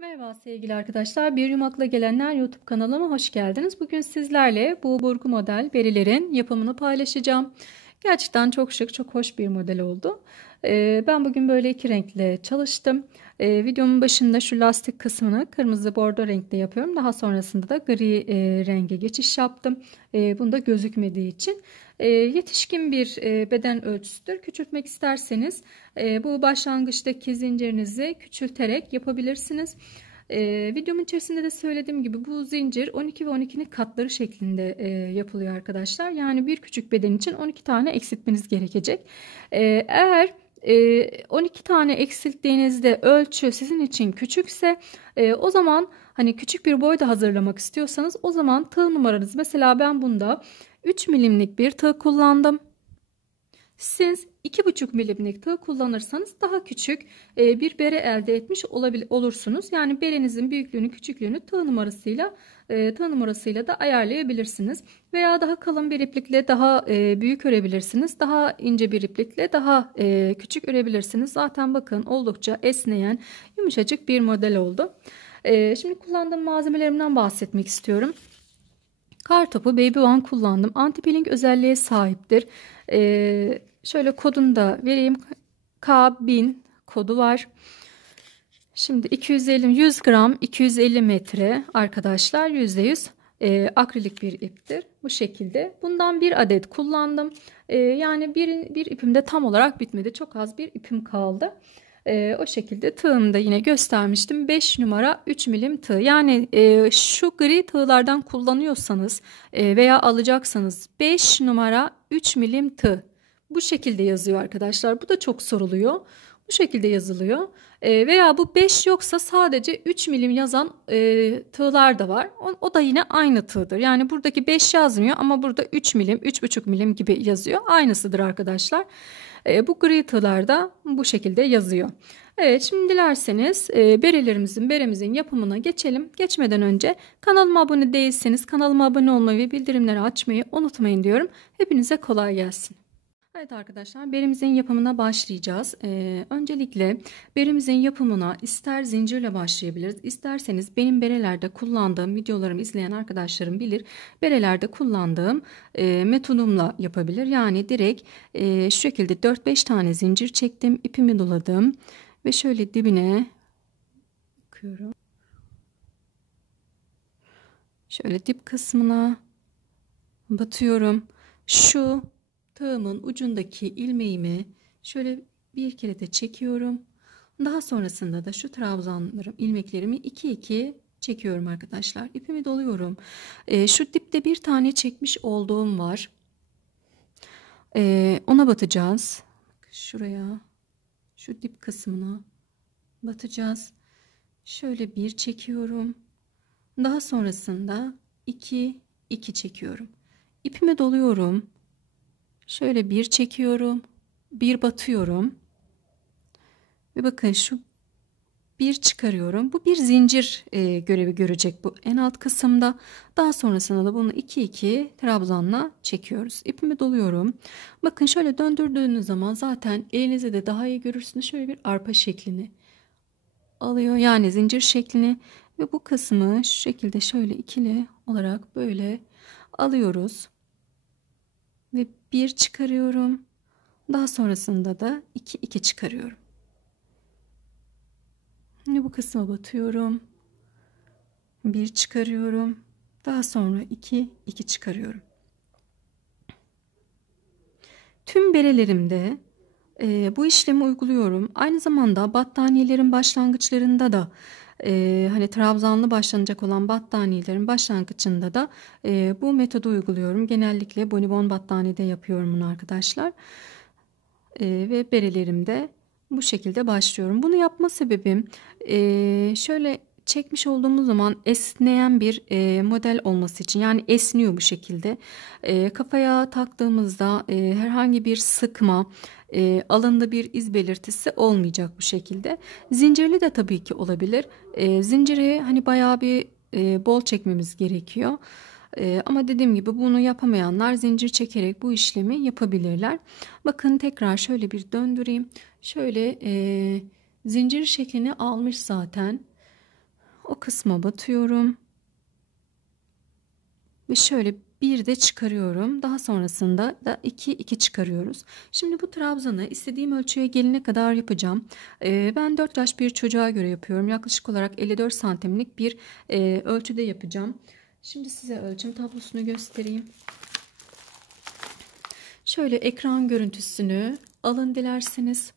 Merhaba sevgili arkadaşlar. Bir Yumak'la Gelenler YouTube kanalıma hoş geldiniz. Bugün sizlerle bu burgu model berilerin yapımını paylaşacağım. Gerçekten çok şık, çok hoş bir model oldu. Ben bugün böyle iki renkle çalıştım. Videomun başında şu lastik kısmını kırmızı bordo renkte yapıyorum. Daha sonrasında da gri renge geçiş yaptım. Bunda gözükmediği için. Yetişkin bir beden ölçüsüdür. Küçültmek isterseniz bu başlangıçtaki zincirinizi küçülterek yapabilirsiniz. Videomun içerisinde de söylediğim gibi bu zincir 12 ve 12'nin katları şeklinde yapılıyor arkadaşlar. Yani bir küçük beden için 12 tane eksiltmeniz gerekecek. Eğer 12 tane eksilttiğinizde ölçü sizin için küçükse o zaman hani küçük bir boyda hazırlamak istiyorsanız o zaman tığ numaranız, mesela ben bunda 3 milimlik bir tığ kullandım. Siz 2,5 milimlik tığ kullanırsanız daha küçük bir bere elde etmiş olursunuz. Yani berenizin büyüklüğünü, küçüklüğünü tığ numarasıyla da ayarlayabilirsiniz. Veya daha kalın bir iplikle daha büyük örebilirsiniz. Daha ince bir iplikle daha küçük örebilirsiniz. Zaten bakın oldukça esneyen, yumuşacık bir model oldu. Şimdi kullandığım malzemelerimden bahsetmek istiyorum. Kartopu Baby One kullandım. Anti-peeling özelliğe sahiptir. Şöyle kodunu da vereyim. K1000 kodu var. Şimdi 100 gram 250 metre arkadaşlar, %100 akrilik bir iptir. Bu şekilde. Bundan bir adet kullandım. Yani bir ipim de tam olarak bitmedi. Çok az bir ipim kaldı. O şekilde tığımı da yine göstermiştim. 5 numara 3 milim tığ. Yani şu gri tığlardan kullanıyorsanız veya alacaksanız 5 numara 3 milim tığ. Bu şekilde yazıyor arkadaşlar. Bu da çok soruluyor. Bu şekilde yazılıyor. Veya bu 5 yoksa sadece 3 milim yazan tığlar da var. O da yine aynı tığdır. Yani buradaki 5 yazmıyor ama burada 3 milim, 3,5 milim gibi yazıyor. Aynısıdır arkadaşlar. Bu gri tığlar da bu şekilde yazıyor. Evet, şimdi dilerseniz beremizin yapımına geçelim. Geçmeden önce kanalıma abone değilseniz kanalıma abone olmayı ve bildirimleri açmayı unutmayın diyorum. Hepinize kolay gelsin. Evet arkadaşlar, berimizin yapımına başlayacağız. Öncelikle berimizin yapımına ister zincirle başlayabiliriz. İsterseniz benim berelerde kullandığım, videolarımı izleyen arkadaşlarım bilir. Berelerde kullandığım metodumla yapabilir. Yani direkt şu şekilde 4-5 tane zincir çektim. İpimi doladım. Ve şöyle dibine bakıyorum. Şöyle dip kısmına batıyorum. Şu tığımın ucundaki ilmeğimi şöyle bir kere de çekiyorum. Daha sonrasında da şu trabzanlarım, ilmeklerimi 2-2 çekiyorum arkadaşlar. İpimi doluyorum. Şu dipte bir tane çekmiş olduğum var. Ona batacağız. Şuraya, şu dip kısmına batacağız. Şöyle bir çekiyorum. Daha sonrasında 2-2 çekiyorum. İpimi doluyorum. Şöyle bir çekiyorum, bir batıyorum ve bakın şu bir çıkarıyorum. Bu bir zincir görevi görecek bu en alt kısımda. Daha sonrasında da bunu 2-2 trabzanla çekiyoruz. İpimi doluyorum. Bakın şöyle döndürdüğünüz zaman zaten elinize de daha iyi görürsünüz. Şöyle bir arpa şeklini alıyor. Yani zincir şeklini ve bu kısmı şu şekilde şöyle ikili olarak böyle alıyoruz. Ve bir çıkarıyorum. Daha sonrasında da 2-2 çıkarıyorum. Şimdi bu kısma batıyorum. Bir çıkarıyorum. Daha sonra 2-2 çıkarıyorum. Tüm berelerimde bu işlemi uyguluyorum. Aynı zamanda battaniyelerin başlangıçlarında da hani trabzanlı başlanacak olan battaniyelerin başlangıcında da bu metodu uyguluyorum. Genellikle bonibon battaniyede yapıyorum bunu arkadaşlar. Ve berelerimde bu şekilde başlıyorum. Bunu yapma sebebim şöyle çekmiş olduğumuz zaman esneyen bir model olması için, yani esniyor bu şekilde. Kafaya taktığımızda herhangi bir sıkma, alında bir iz belirtisi olmayacak bu şekilde. Zincirli de tabii ki olabilir. Zinciri hani bayağı bir bol çekmemiz gerekiyor. Ama dediğim gibi bunu yapamayanlar zincir çekerek bu işlemi yapabilirler. Bakın tekrar şöyle bir döndüreyim. Şöyle zincir şeklini almış zaten. O kısma batıyorum. Ve şöyle bir de çıkarıyorum. Daha sonrasında da 2 çıkarıyoruz. Şimdi bu trabzanı istediğim ölçüye gelene kadar yapacağım. Ben 4 yaş bir çocuğa göre yapıyorum. Yaklaşık olarak 54 santimlik bir ölçüde yapacağım. Şimdi size ölçüm tablosunu göstereyim. Şöyle ekran görüntüsünü alın dilerseniz.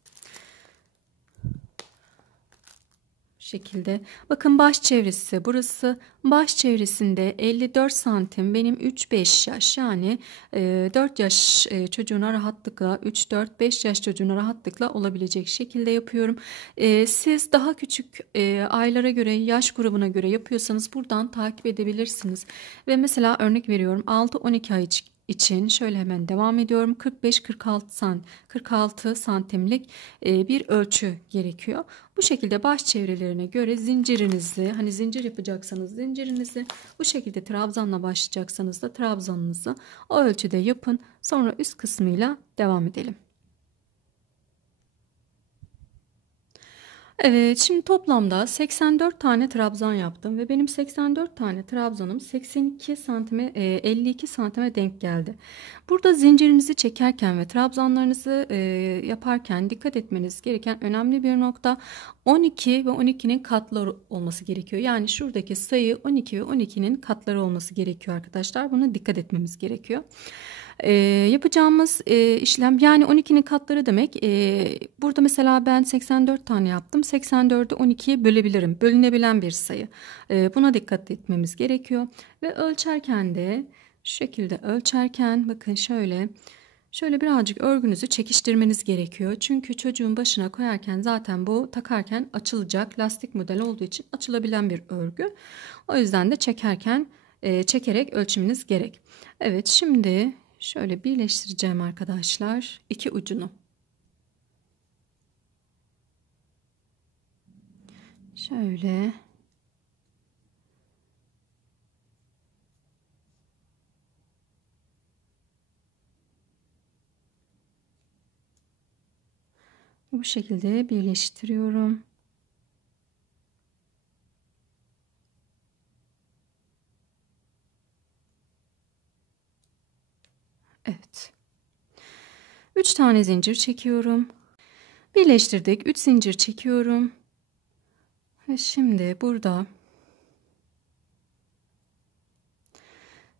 Şekilde. Bakın baş çevresi burası. Baş çevresinde 54 santim benim 3-5 yaş yani 4 yaş çocuğuna rahatlıkla 3-4-5 yaş çocuğuna rahatlıkla olabilecek şekilde yapıyorum. Siz daha küçük aylara göre yaş grubuna göre yapıyorsanız buradan takip edebilirsiniz. Ve mesela örnek veriyorum 6-12 ay için şöyle hemen devam ediyorum. 45-46 santimlik bir ölçü gerekiyor. Bu şekilde baş çevrelerine göre zincirinizi, hani zincir yapacaksanız zincirinizi, bu şekilde trabzanla başlayacaksanız da trabzanınızı o ölçüde yapın. Sonra üst kısmıyla devam edelim. Evet, şimdi toplamda 84 tane trabzan yaptım ve benim 84 tane trabzanım 82 santime 52 santime denk geldi. Burada zincirinizi çekerken ve trabzanlarınızı yaparken dikkat etmeniz gereken önemli bir nokta 12 ve 12'nin katları olması gerekiyor. Yani şuradaki sayı 12 ve 12'nin katları olması gerekiyor arkadaşlar. Buna dikkat etmemiz gerekiyor. Yapacağımız işlem yani 12'nin katları demek. Burada mesela ben 84 tane yaptım. 84'ü 12'ye bölebilirim. Bölünebilen bir sayı. Buna dikkat etmemiz gerekiyor. Ve ölçerken de şu şekilde ölçerken bakın şöyle birazcık örgünüzü çekiştirmeniz gerekiyor. Çünkü çocuğun başına koyarken zaten bu takarken açılacak lastik model olduğu için açılabilen bir örgü. O yüzden de çekerek ölçmeniz gerek. Evet, şimdi şöyle birleştireceğim arkadaşlar iki ucunu. Şöyle. Bu şekilde birleştiriyorum. Evet. 3 tane zincir çekiyorum. Birleştirdik. 3 zincir çekiyorum. Ve şimdi burada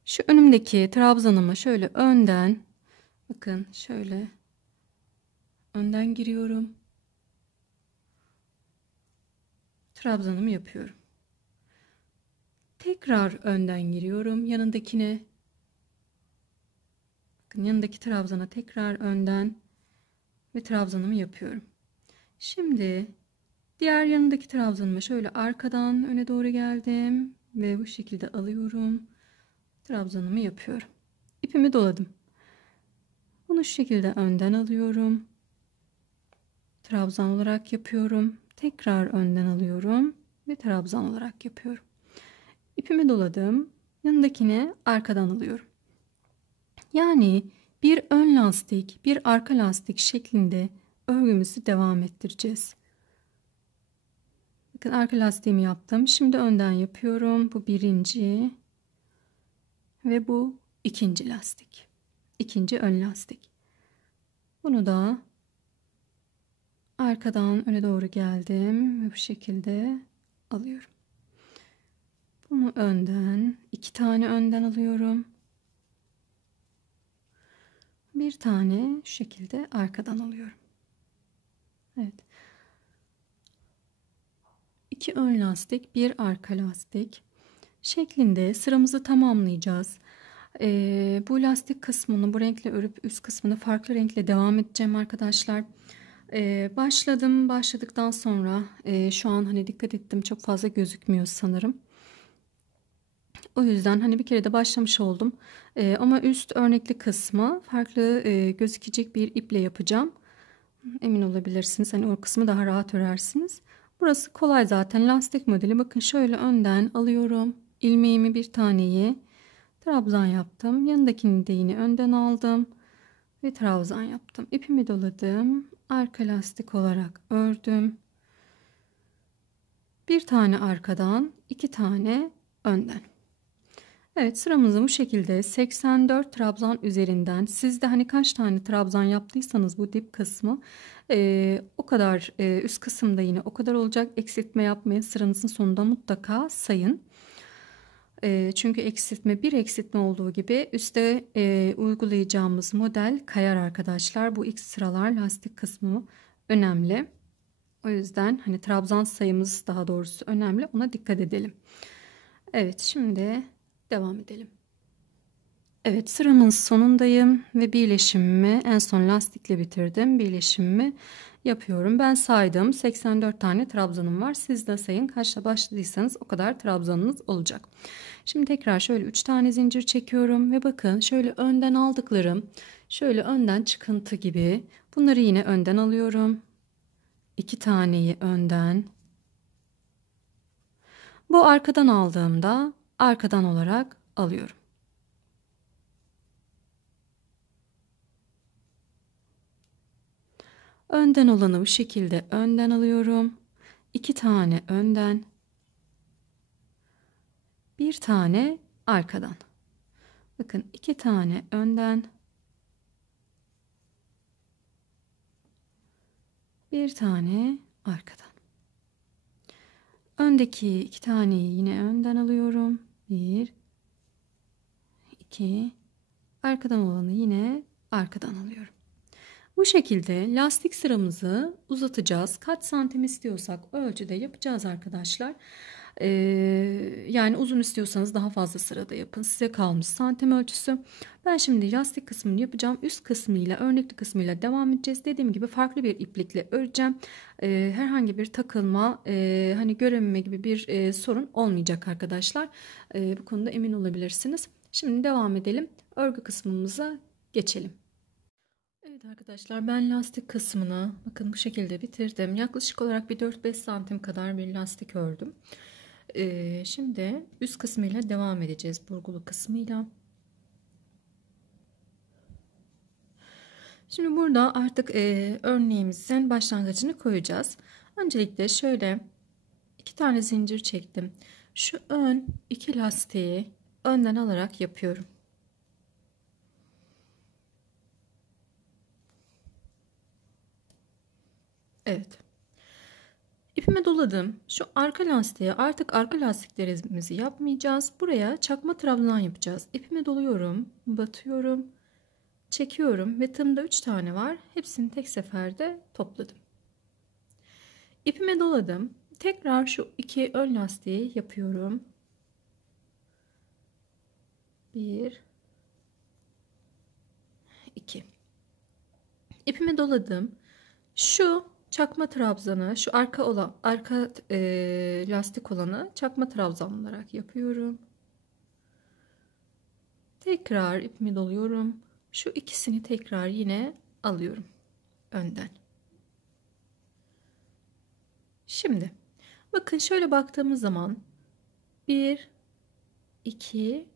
şu önümdeki trabzanımı şöyle önden, bakın şöyle önden giriyorum. Trabzanımı yapıyorum. Tekrar önden giriyorum yanındakine. Bakın yanındaki trabzana tekrar önden ve trabzanımı yapıyorum. Şimdi diğer yanındaki trabzanıma şöyle arkadan öne doğru geldim ve bu şekilde alıyorum. Trabzanımı yapıyorum. İpimi doladım. Bunu şu şekilde önden alıyorum. Trabzan olarak yapıyorum. Tekrar önden alıyorum ve trabzan olarak yapıyorum. İpimi doladım. Yanındakini arkadan alıyorum. Yani bir ön lastik, bir arka lastik şeklinde örgümüzü devam ettireceğiz. Bakın arka lastiğimi yaptım. Şimdi önden yapıyorum. Bu birinci ve bu ikinci lastik. İkinci ön lastik. Bunu da arkadan öne doğru geldim ve bu şekilde alıyorum. Bunu önden, 2 tane önden alıyorum. Bir tane şu şekilde arkadan alıyorum. Evet. 2 ön lastik, bir arka lastik şeklinde sıramızı tamamlayacağız. Bu lastik kısmını bu renkle örüp üst kısmını farklı renkle devam edeceğim arkadaşlar. Başladıktan sonra şu an hani dikkat ettim çok fazla gözükmüyor sanırım. O yüzden hani bir kere de başlamış oldum. Ama üst örnekli kısmı farklı gözükecek bir iple yapacağım. Emin olabilirsiniz. Hani o kısmı daha rahat örersiniz. Burası kolay zaten lastik modeli. Bakın şöyle önden alıyorum. İlmeğimi bir taneyi trabzan yaptım. Yanındakini de yine önden aldım. Ve trabzan yaptım. İpimi doladım. Arka lastik olarak ördüm. Bir tane arkadan, 2 tane önden. Evet, sıramızı bu şekilde 84 trabzan üzerinden, siz de hani kaç tane trabzan yaptıysanız bu dip kısmı o kadar, üst kısımda yine o kadar olacak. Eksiltme yapmayın, sıranızın sonunda mutlaka sayın. Çünkü bir eksiltme olduğu gibi üstte uygulayacağımız model kayar arkadaşlar. Bu ilk sıralar lastik kısmı önemli. O yüzden hani trabzan sayımız daha doğrusu önemli. Ona dikkat edelim. Evet, şimdi devam edelim. Evet, sıramın sonundayım ve birleşimimi en son lastikle bitirdim. Birleşimimi yapıyorum. Ben saydım, 84 tane trabzanım var. Siz de sayın, kaçta başladıysanız o kadar trabzanınız olacak. Şimdi tekrar şöyle 3 tane zincir çekiyorum ve bakın şöyle önden aldıklarım, şöyle önden çıkıntı gibi, bunları yine önden alıyorum. 2 taneyi önden. Bu arkadan aldığımda arkadan olarak alıyorum. Önden olanı bu şekilde önden alıyorum. 2 tane önden. Bir tane arkadan. Bakın 2 tane önden. Bir tane arkadan. Öndeki 2 taneyi yine önden alıyorum. 1, 2. Arkadan olanı yine arkadan alıyorum. Bu şekilde lastik sıramızı uzatacağız. Kaç santim istiyorsak o ölçüde yapacağız arkadaşlar. Yani uzun istiyorsanız daha fazla sırada yapın. Size kalmış santim ölçüsü. Ben şimdi lastik kısmını yapacağım. Üst kısmıyla, örnekli kısmıyla devam edeceğiz. Dediğim gibi farklı bir iplikle öreceğim. Herhangi bir takılma, hani görememe gibi bir sorun olmayacak arkadaşlar. Bu konuda emin olabilirsiniz. Şimdi devam edelim. Örgü kısmımıza geçelim. Evet arkadaşlar, ben lastik kısmını bakın bu şekilde bitirdim. Yaklaşık olarak bir 4-5 santim kadar bir lastik ördüm. Şimdi üst kısmıyla devam edeceğiz, burgulu kısmıyla. Şimdi burada artık örneğimizin başlangıcını koyacağız. Öncelikle şöyle 2 tane zincir çektim. Şu ön 2 lastiği önden alarak yapıyorum. Evet. İpime doladım. Şu arka lastiğe, artık arka lastiklerimizi yapmayacağız. Buraya çakma trabzan yapacağız. İpime doluyorum, batıyorum, çekiyorum ve tığımda 3 tane var. Hepsini tek seferde topladım. İpime doladım. Tekrar şu 2 ön lastiği yapıyorum. 1, 2. İpime doladım. Şu çakma trabzanı, şu arka lastik olanı çakma trabzan olarak yapıyorum. Tekrar ipimi doluyorum. Şu ikisini tekrar yine alıyorum önden. Şimdi bakın şöyle baktığımız zaman 1, 2,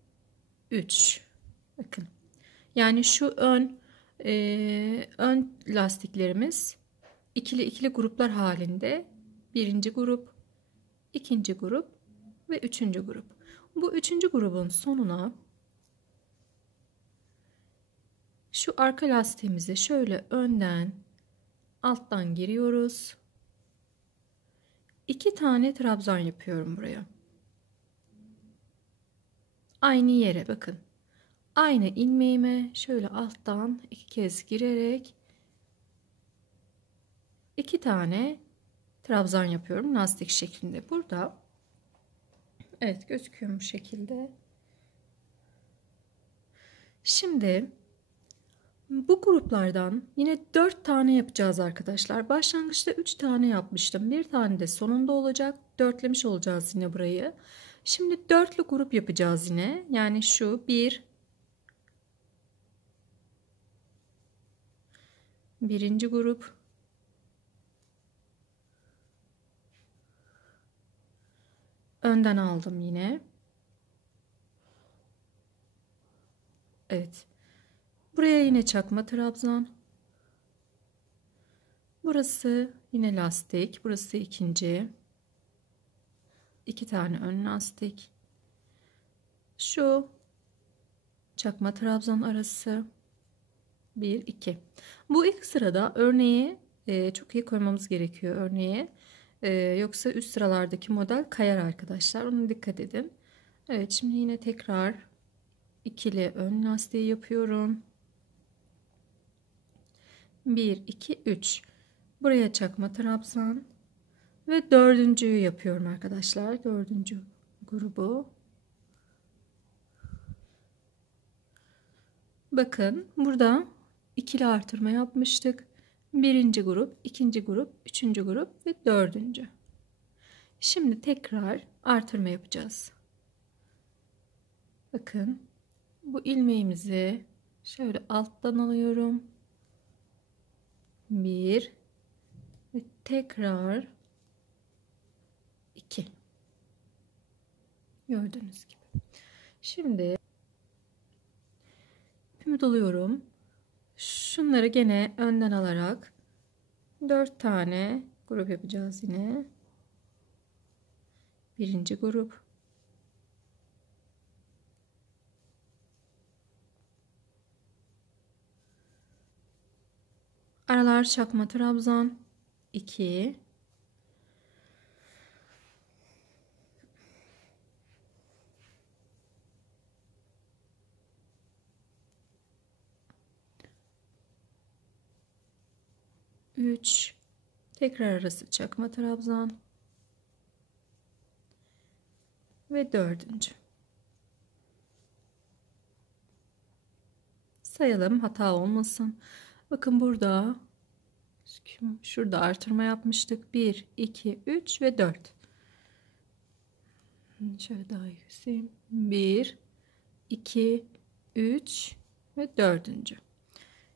3. Bakın. Yani şu ön lastiklerimiz ikili gruplar halinde. Birinci grup, ikinci grup ve üçüncü grup. Bu üçüncü grubun sonuna şu arka lastiğimizi şöyle önden alttan giriyoruz. 2 tane trabzan yapıyorum buraya. Aynı yere bakın. Aynı ilmeğime şöyle alttan 2 kez girerek 2 tane trabzan yapıyorum lastik şeklinde. Burada evet gözüküyor bu şekilde. Şimdi bu gruplardan yine 4 tane yapacağız arkadaşlar. Başlangıçta 3 tane yapmıştım. Bir tane de sonunda olacak. Dörtlemiş olacağız yine burayı. Şimdi dörtlü grup yapacağız yine. Yani şu 1. grup. Önden aldım yine. Evet. Buraya yine çakma trabzan. Burası yine lastik. Burası ikinci. 2 tane ön lastik, şu çakma trabzan arası 1 2. Bu ilk sırada örneği çok iyi koymamız gerekiyor örneği. Yoksa üst sıralardaki model kayar arkadaşlar. Ona dikkat edin. Evet, şimdi yine tekrar ikili ön lastiği yapıyorum. 1 2 3. Buraya çakma trabzan ve dördüncüyü yapıyorum arkadaşlar. Dördüncü grubu. Bakın burada ikili artırma yapmıştık. Birinci grup, ikinci grup, üçüncü grup ve dördüncü. Şimdi tekrar artırma yapacağız. Bakın bu ilmeğimizi şöyle alttan alıyorum. 1 ve tekrar 2. Gördüğünüz gibi. Şimdi ipimi doluyorum. Şunları gene önden alarak 4 tane grup yapacağız yine. Birinci grup, aralar çakma trabzan 2, üç, tekrar arası çakma trabzan ve dördüncü. Sayalım, hata olmasın. Bakın burada şurada artırma yapmıştık. 1 2 3 ve 4. Şöyle daha yükseyim. 1 2 3 ve dördüncü.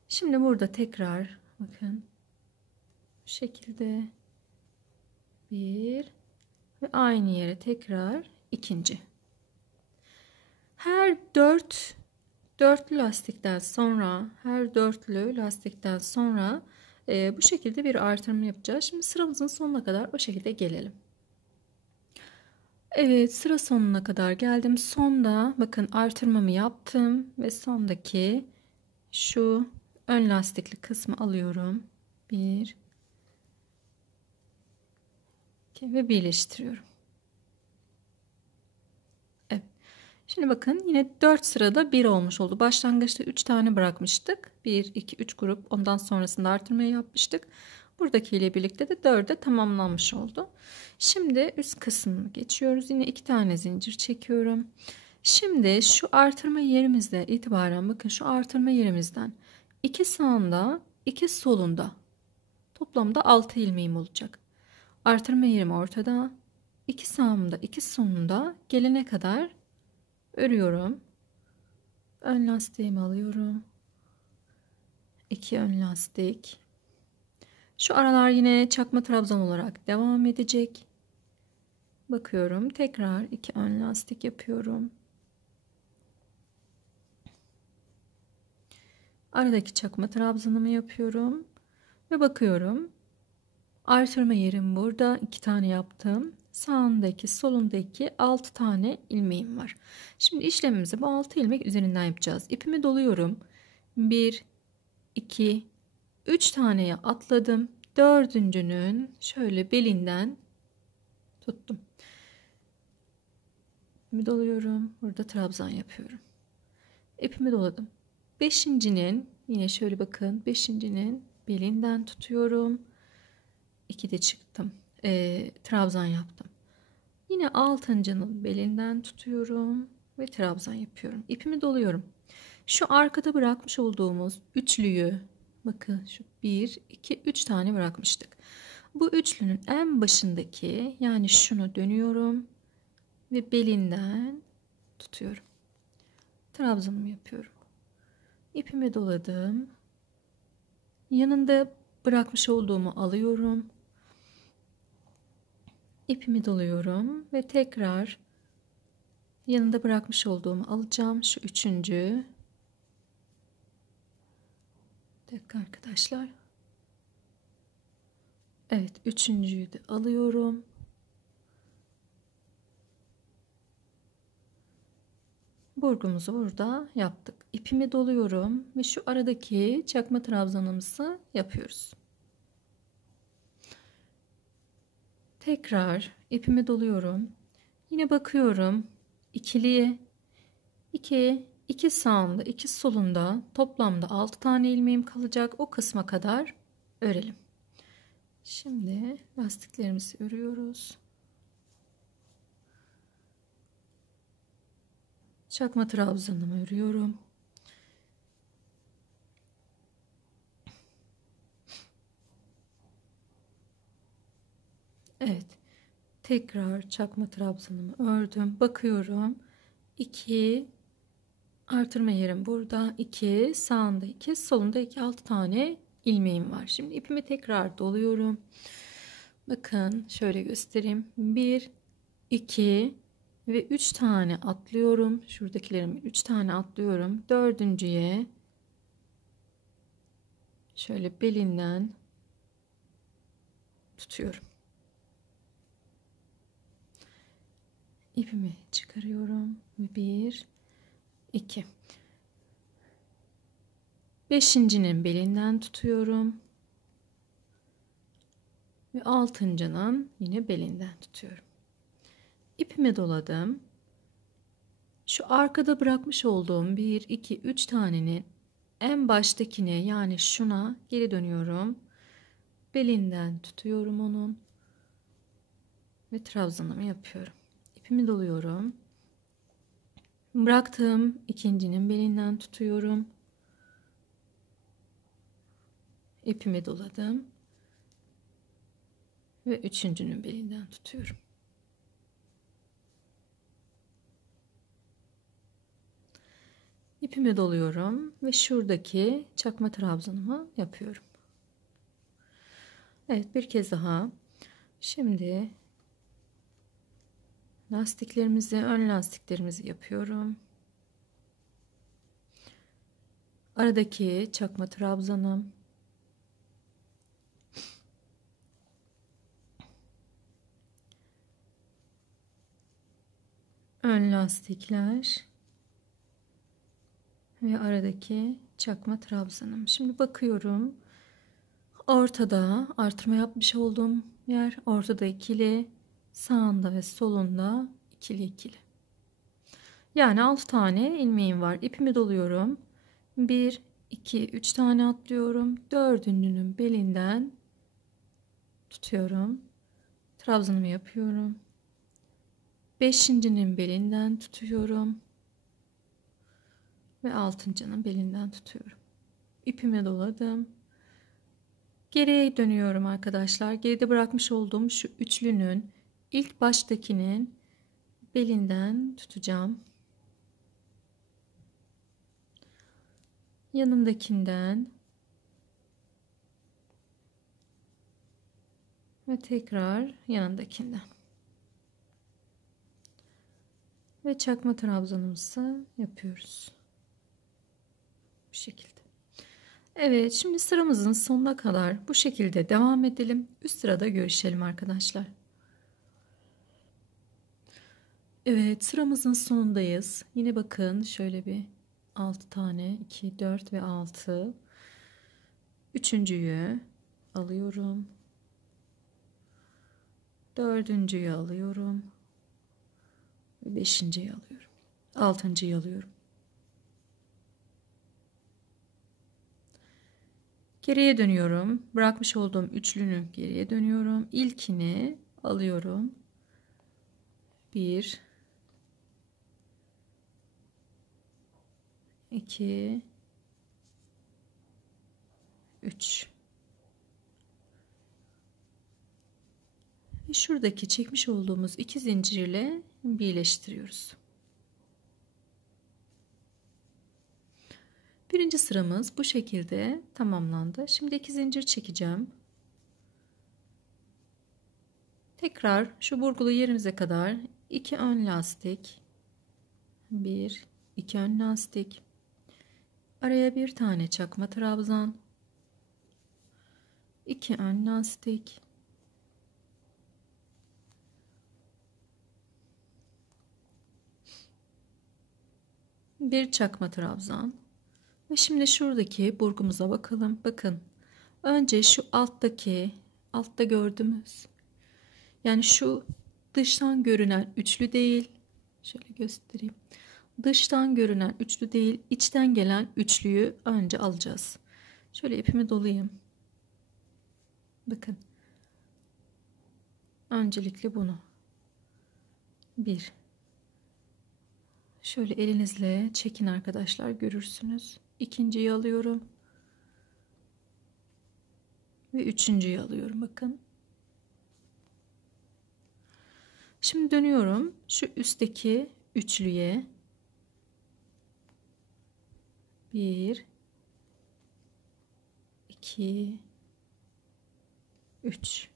Şimdi burada tekrar bakın bu şekilde 1 ve aynı yere tekrar ikinci. Her dörtlü lastikten sonra bu şekilde bir artırma yapacağız. Şimdi sıramızın sonuna kadar o şekilde gelelim. Evet, sıra sonuna kadar geldim. Sonda bakın artırmamı yaptım ve sondaki şu ön lastikli kısmı alıyorum. 1 2 ve birleştiriyorum. Evet. Şimdi bakın yine 4 sırada 1 olmuş oldu. Başlangıçta 3 tane bırakmıştık. 1 2 3 grup. Ondan sonrasında artırmayı yapmıştık. Buradakiyle birlikte de 4'e tamamlanmış oldu. Şimdi üst kısmını geçiyoruz. Yine 2 tane zincir çekiyorum. Şimdi şu artırma yerimizde itibaren bakın şu artırma yerimizden 2 sağında 2 solunda toplamda 6 ilmeğim olacak. Artırma yerim ortada. 2 sağımda 2 solunda gelene kadar örüyorum. Ön lastiğimi alıyorum. 2 ön lastik. Şu aralar yine çakma trabzan olarak devam edecek. Bakıyorum. Tekrar 2 ön lastik yapıyorum. Aradaki çakma trabzanımı yapıyorum. Ve bakıyorum. Artırma yerim burada. 2 tane yaptım. Sağındaki, solundaki 6 tane ilmeğim var. Şimdi işlemimizi bu 6 ilmek üzerinden yapacağız. İpimi doluyorum. 1, 2, 3 taneye atladım. Dördüncünün şöyle belinden tuttum. İpimi doluyorum. Burada trabzan yapıyorum. İpimi doladım. Beşincinin yine şöyle bakın. Beşincinin belinden tutuyorum. 2'de çıktım. Trabzan yaptım. Yine altıncının belinden tutuyorum ve trabzan yapıyorum. İpimi doluyorum. Şu arkada bırakmış olduğumuz üçlüyü bakın şu 1 2 3 tane bırakmıştık. Bu üçlünün en başındaki yani şunu dönüyorum ve belinden tutuyorum. Trabzanımı yapıyorum. İpimi doladım. Yanında bırakmış olduğumu alıyorum. İpimi doluyorum ve tekrar yanında bırakmış olduğumu alacağım. Şu üçüncü. Bir dakika arkadaşlar. Evet, üçüncüyü de alıyorum. Burgumuzu burada yaptık. İpimi doluyorum ve şu aradaki çakma trabzanımızı yapıyoruz. Tekrar ipimi doluyorum. Yine bakıyorum. İkiliye 2 sağında 2 solunda toplamda 6 tane ilmeğim kalacak. O kısma kadar örelim. Şimdi lastiklerimizi örüyoruz. Çakma trabzanımı örüyorum. Evet. Tekrar çakma trabzanımı ördüm. Bakıyorum. 2 artırma yerim burada. 2 sağında 2 solunda 2 6 tane ilmeğim var. Şimdi ipimi tekrar doluyorum. Bakın şöyle göstereyim. 1 2 ve 3 tane atlıyorum. Şuradakilerimi 3 tane atlıyorum. Dördüncüye şöyle belinden tutuyorum. İpimi çıkarıyorum. 1 2 beşincinin belinden tutuyorum. Ve altıncının yine belinden tutuyorum. İpimi doladım. Şu arkada bırakmış olduğum 1 2 3 tanenin en baştakine, yani şuna geri dönüyorum. Belinden tutuyorum onun. Ve trabzanımı yapıyorum. İpimi doluyorum. Bıraktığım ikincinin belinden tutuyorum. İpimi doladım. Ve üçüncünün belinden tutuyorum. İpimi doluyorum ve şuradaki çakma trabzanımı yapıyorum. Evet, bir kez daha. Şimdi lastiklerimizi, ön lastiklerimizi yapıyorum. Aradaki çakma trabzanım. Ön lastikler ve aradaki çakma trabzanım. Şimdi bakıyorum. Ortada artırma yapmış olduğum yer, ortada ikili, sağında ve solunda ikili ikili. Yani 6 tane ilmeğim var. İpimi doluyorum. 1 2 3 tane atlıyorum. Dördüncünün belinden tutuyorum. Trabzanımı yapıyorum. Beşincinin belinden tutuyorum. Ve altıncının belinden tutuyorum. İpimi doladım. Geriye dönüyorum arkadaşlar. Geride bırakmış olduğum şu üçlünün ilk baştakinin belinden tutacağım. Yanındakinden ve tekrar yanındakinden. Ve çakma trabzanımızı yapıyoruz. Bu şekilde. Evet, şimdi sıramızın sonuna kadar bu şekilde devam edelim. Üst sırada görüşelim arkadaşlar. Evet, sıramızın sonundayız. Yine bakın şöyle bir 6 tane, 2 4 ve 6. Üçüncüyü alıyorum. Dördüncüyü alıyorum. Ve beşinciyi alıyorum. Altıncıyı alıyorum. Geriye dönüyorum. Bırakmış olduğum üçlünün geriye dönüyorum. İlkini alıyorum. 1 2 3 ve şuradaki çekmiş olduğumuz iki zincirle birleştiriyoruz. Birinci sıramız bu şekilde tamamlandı. Şimdi iki zincir çekeceğim. Tekrar şu burgulu yerimize kadar 2 ön lastik, 1 2 ön lastik, araya bir tane çakma trabzan, 2 ön lastik, Bir çakma trabzan. Ve şimdi şuradaki burgumuza bakalım. Bakın. Önce şu altta gördüğümüz, yani şu dıştan görünen üçlü değil. Şöyle göstereyim. Dıştan görünen üçlü değil, içten gelen üçlüyü önce alacağız. Şöyle ipimi dolayayım. Bakın. Öncelikle bunu. Bir. Şöyle elinizle çekin arkadaşlar, görürsünüz. İkinciyi alıyorum. Ve üçüncüyü alıyorum. Bakın. Şimdi dönüyorum. Şu üstteki üçlüye. 1 2 3.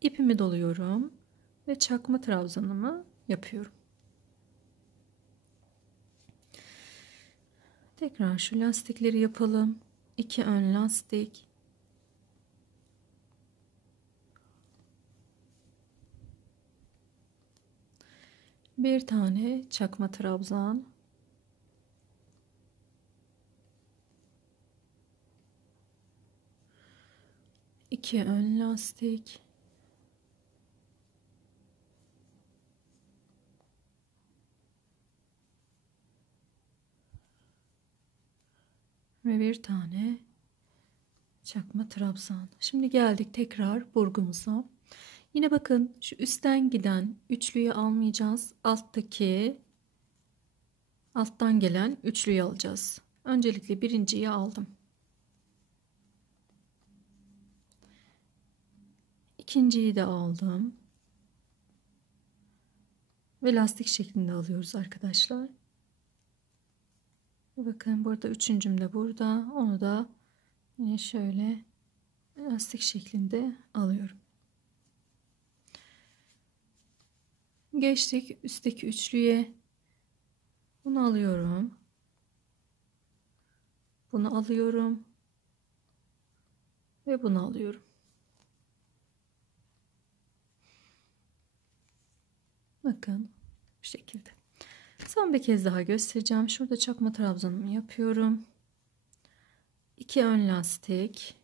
İpimi doluyorum ve çakma trabzanımı yapıyorum. Tekrar şu lastikleri yapalım. 2 ön lastik. Bir tane çakma trabzan. İki ön lastik. Ve bir tane çakma trabzan. Şimdi geldik tekrar burgumuza. Yine bakın şu üstten giden üçlüyü almayacağız. Alttan gelen üçlüyü alacağız. Öncelikle birinciyi aldım. İkinciyi de aldım. Ve lastik şeklinde alıyoruz arkadaşlar. Bakın burada üçüncüm de burada. Onu da yine şöyle lastik şeklinde alıyorum. Geçtik üstteki üçlüye. Bunu alıyorum. Bunu alıyorum. Ve bunu alıyorum. Bakın bu şekilde. Son bir kez daha göstereceğim. Şurada çakma trabzanımı yapıyorum. 2 ön lastik.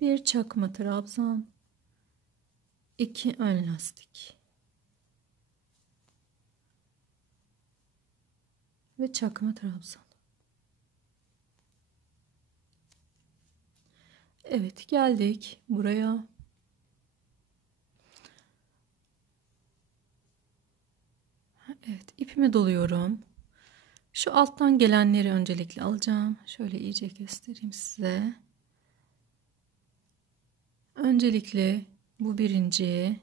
Bir çakma trabzan. 2 ön lastik. Ve çakma trabzan. Evet, geldik buraya. Evet, ipimi doluyorum. Şu alttan gelenleri öncelikle alacağım. Şöyle iyice göstereyim size. Öncelikle bu birinci.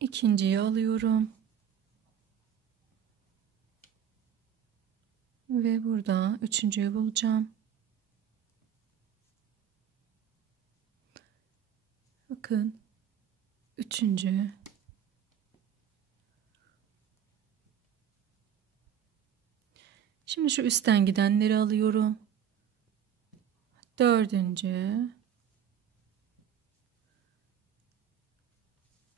İkinciyi alıyorum. Ve burada üçüncüyü bulacağım. Bakın. Üçüncü. Şimdi şu üstten gidenleri alıyorum. Dördüncü.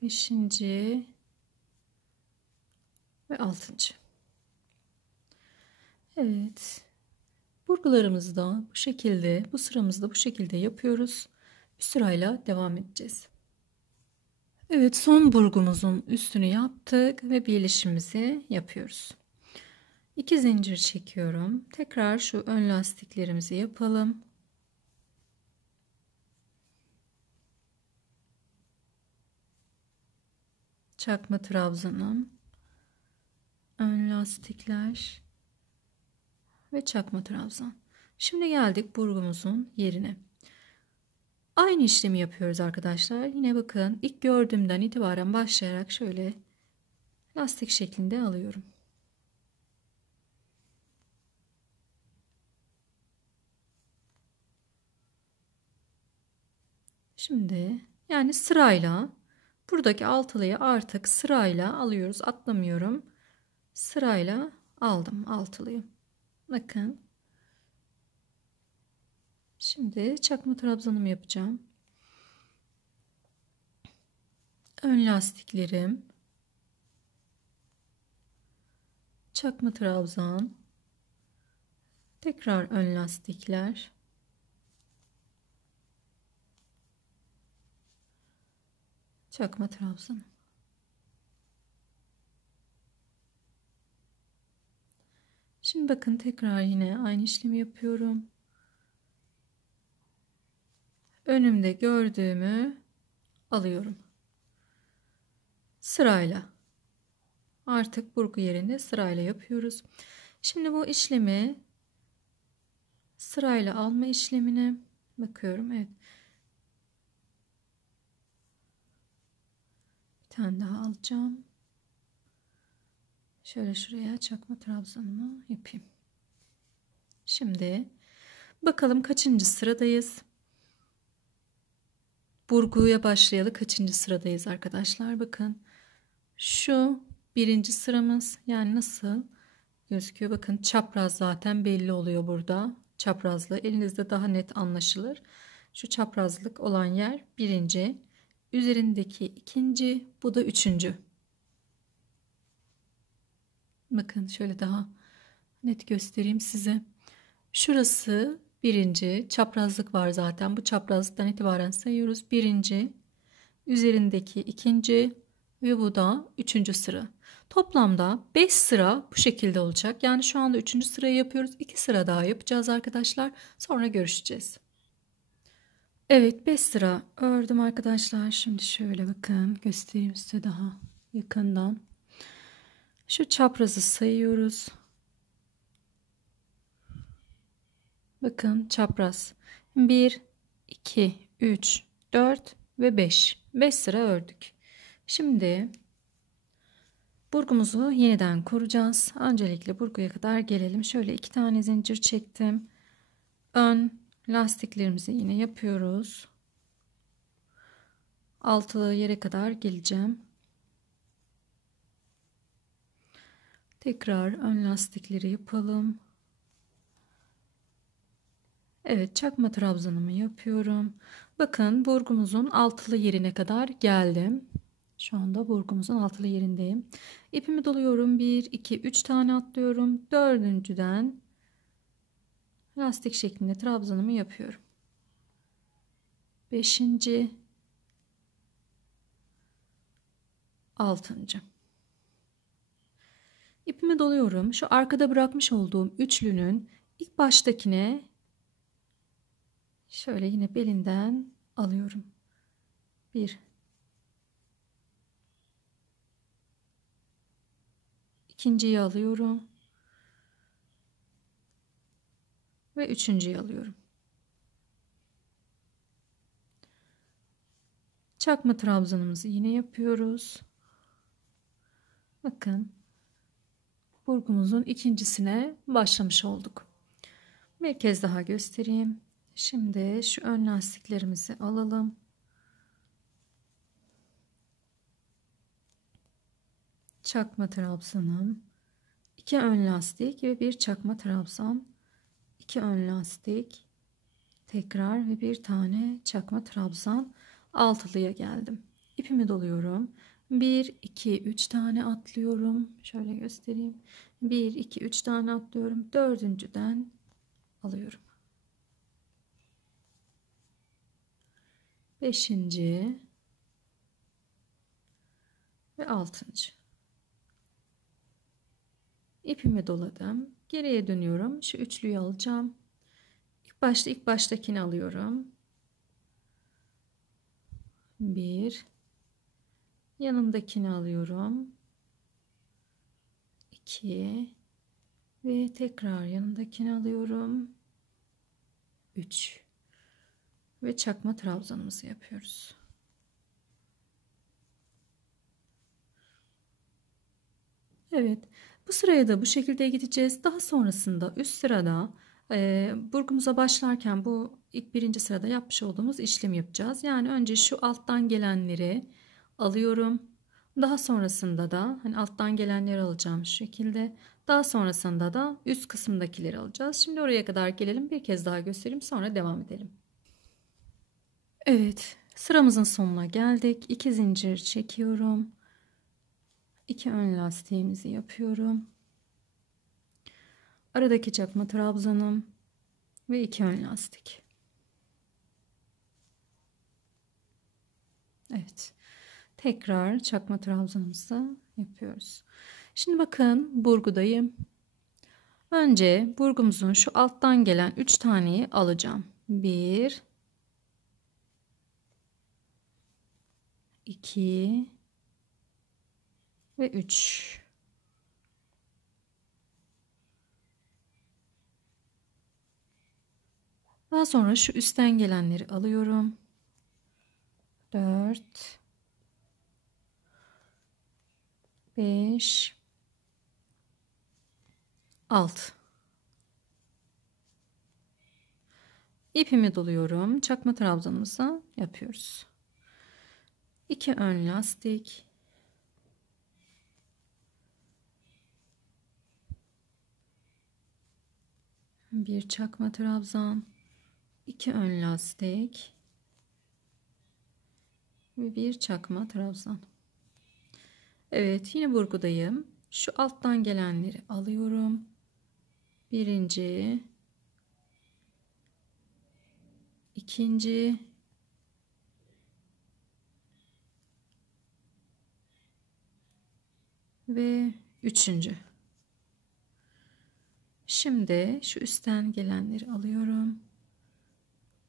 Beşinci. Ve altıncı. Evet. Burgularımızı da bu şekilde, bu sıramızı da bu şekilde yapıyoruz. Bir sırayla devam edeceğiz. Evet, son burgumuzun üstünü yaptık ve birleşimimizi yapıyoruz. 2 zincir çekiyorum. Tekrar şu ön lastiklerimizi yapalım. Çakma trabzanım, ön lastikler ve çakma trabzan. Şimdi geldik burgumuzun yerine. Aynı işlemi yapıyoruz arkadaşlar. Yine bakın, ilk gördüğümden itibaren başlayarak şöyle lastik şeklinde alıyorum. Şimdi yani sırayla buradaki altılıyı artık sırayla alıyoruz. Atlamıyorum. Sırayla aldım altılıyı. Bakın. Şimdi çakma trabzanımı yapacağım. Ön lastiklerim, çakma trabzan, tekrar ön lastikler, çakma trabzan. Şimdi bakın tekrar yine aynı işlemi yapıyorum. Önümde gördüğümü alıyorum. Sırayla. Artık burgu yerinde sırayla yapıyoruz. Şimdi bu işlemi sırayla alma işlemine bakıyorum. Evet. Bir tane daha alacağım. Şöyle şuraya çakma trabzanımı yapayım. Şimdi bakalım kaçıncı sıradayız? Burguya başlayalı kaçıncı sıradayız arkadaşlar? Bakın şu birinci sıramız, yani nasıl gözüküyor? Bakın çapraz zaten belli oluyor burada. Çaprazlı elinizde daha net anlaşılır. Şu çaprazlık olan yer birinci. Üzerindeki ikinci. Bu da üçüncü. Bakın şöyle daha net göstereyim size. Şurası birinci. Çaprazlık var zaten. Bu çaprazlıktan itibaren sayıyoruz. Birinci. Üzerindeki ikinci. Ve bu da üçüncü sıra. Toplamda 5 sıra bu şekilde olacak. Yani şu anda üçüncü sırayı yapıyoruz. 2 sıra daha yapacağız arkadaşlar. Sonra görüşeceğiz. Evet, 5 sıra ördüm arkadaşlar. Şimdi şöyle bakın göstereyim size daha yakından. Şu çaprazı sayıyoruz. Bakın çapraz. 1, 2, 3, 4 ve 5. 5 sıra ördük. Şimdi burgumuzu yeniden kuracağız. Öncelikle burguya kadar gelelim. Şöyle 2 tane zincir çektim. Ön lastiklerimizi yine yapıyoruz. Altılı yere kadar geleceğim. Tekrar ön lastikleri yapalım. Evet, çakma trabzanımı yapıyorum. Bakın burgumuzun altılı yerine kadar geldim. Şu anda burgumuzun altılı yerindeyim. İpimi doluyorum. 1, 2, 3 tane atlıyorum. Dördüncüden lastik şeklinde trabzanımı yapıyorum. 5. 6. İpimi doluyorum. Şu arkada bırakmış olduğum üçlünün ilk baştakine şöyle yine belinden alıyorum. 1, 2'yi alıyorum ve 3'üncüyü alıyorum. Çakma trabzanımızı yine yapıyoruz. Bakın burgumuzun ikincisine başlamış olduk. Bir kez daha göstereyim. Şimdi şu ön lastiklerimizi alalım. Çakma trabzanım, 2 ön lastik ve bir çakma trabzan, 2 ön lastik, tekrar ve bir tane çakma trabzan, altılıya geldim. İpimi doluyorum. 1, 2, 3 tane atlıyorum. Şöyle göstereyim. 1, 2, 3 tane atlıyorum. Dördüncüden alıyorum. 5. ve 6. İpimi doladım. Geriye dönüyorum. Şu üçlüyü alacağım. İlk baştakini alıyorum. 1, yanındakini alıyorum. 2 ve tekrar yanındakini alıyorum. 3 ve çakma trabzanımızı yapıyoruz. Evet, bu sıraya da bu şekilde gideceğiz. Daha sonrasında üst sırada burgumuza başlarken bu ilk birinci sırada yapmış olduğumuz işlemi yapacağız. Yani önce şu alttan gelenleri alıyorum. Daha sonrasında da hani alttan gelenleri alacağım şu şekilde. Daha sonrasında da üst kısımdakileri alacağız. Şimdi oraya kadar gelelim, bir kez daha göstereyim, sonra devam edelim. Evet, sıramızın sonuna geldik. 2 zincir çekiyorum. 2 ön lastiğimizi yapıyorum. Aradaki çakma trabzanım ve 2 ön lastik. Evet. Tekrar çakma trabzanımızı yapıyoruz. Şimdi bakın, burgudayım. Önce burgumuzun şu alttan gelen 3 taneyi alacağım. 1 2 ve 3. Daha sonra şu üstten gelenleri alıyorum. 4 5 6. İpimi doluyorum. Çakma trabzanımızı yapıyoruz. 2 ön lastik. Bir çakma trabzan. 2 ön lastik. Ve bir çakma trabzan. Evet, yine burgudayım. Şu alttan gelenleri alıyorum. Birinci, ikinci ve üçüncü. Şimdi şu üstten gelenleri alıyorum.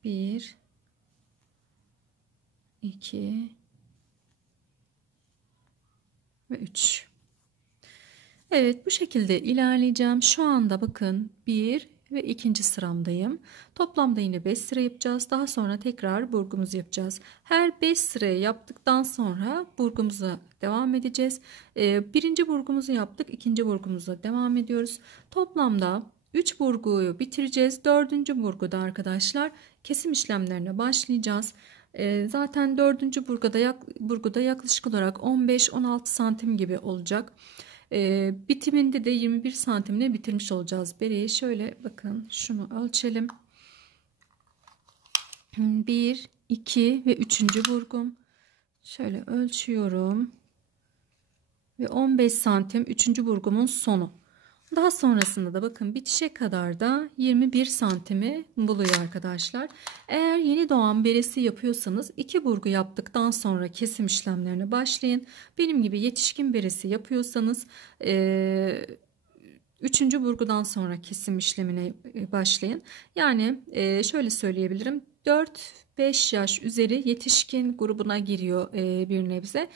1 2 ve 3. Evet, bu şekilde ilerleyeceğim. Şu anda bakın 1 ve 2. sıramdayım. Toplamda yine 5 sıra yapacağız. Daha sonra tekrar burgumuzu yapacağız. Her 5 sırayı yaptıktan sonra burgumuza devam edeceğiz. Birinci burgumuzu yaptık. İkinci burgumuza devam ediyoruz. Toplamda 3 burguyu bitireceğiz. 4. burguda arkadaşlar kesim işlemlerine başlayacağız. Zaten 4. burguda yaklaşık olarak 15-16 santim gibi olacak. Bitiminde de 21 santimle bitirmiş olacağız bereyi. Şöyle bakın, şunu ölçelim. 1 2 ve 3. burgum. Şöyle ölçüyorum. Ve 15 santim 3. burgumun sonu. Daha sonrasında da bakın bitişe kadar da 21 santimi buluyor arkadaşlar. Eğer yeni doğan beresi yapıyorsanız 2 burgu yaptıktan sonra kesim işlemlerine başlayın. Benim gibi yetişkin beresi yapıyorsanız 3. burgudan sonra kesim işlemine başlayın. Yani şöyle söyleyebilirim. 4-5 yaş üzeri yetişkin grubuna giriyor bir nebze.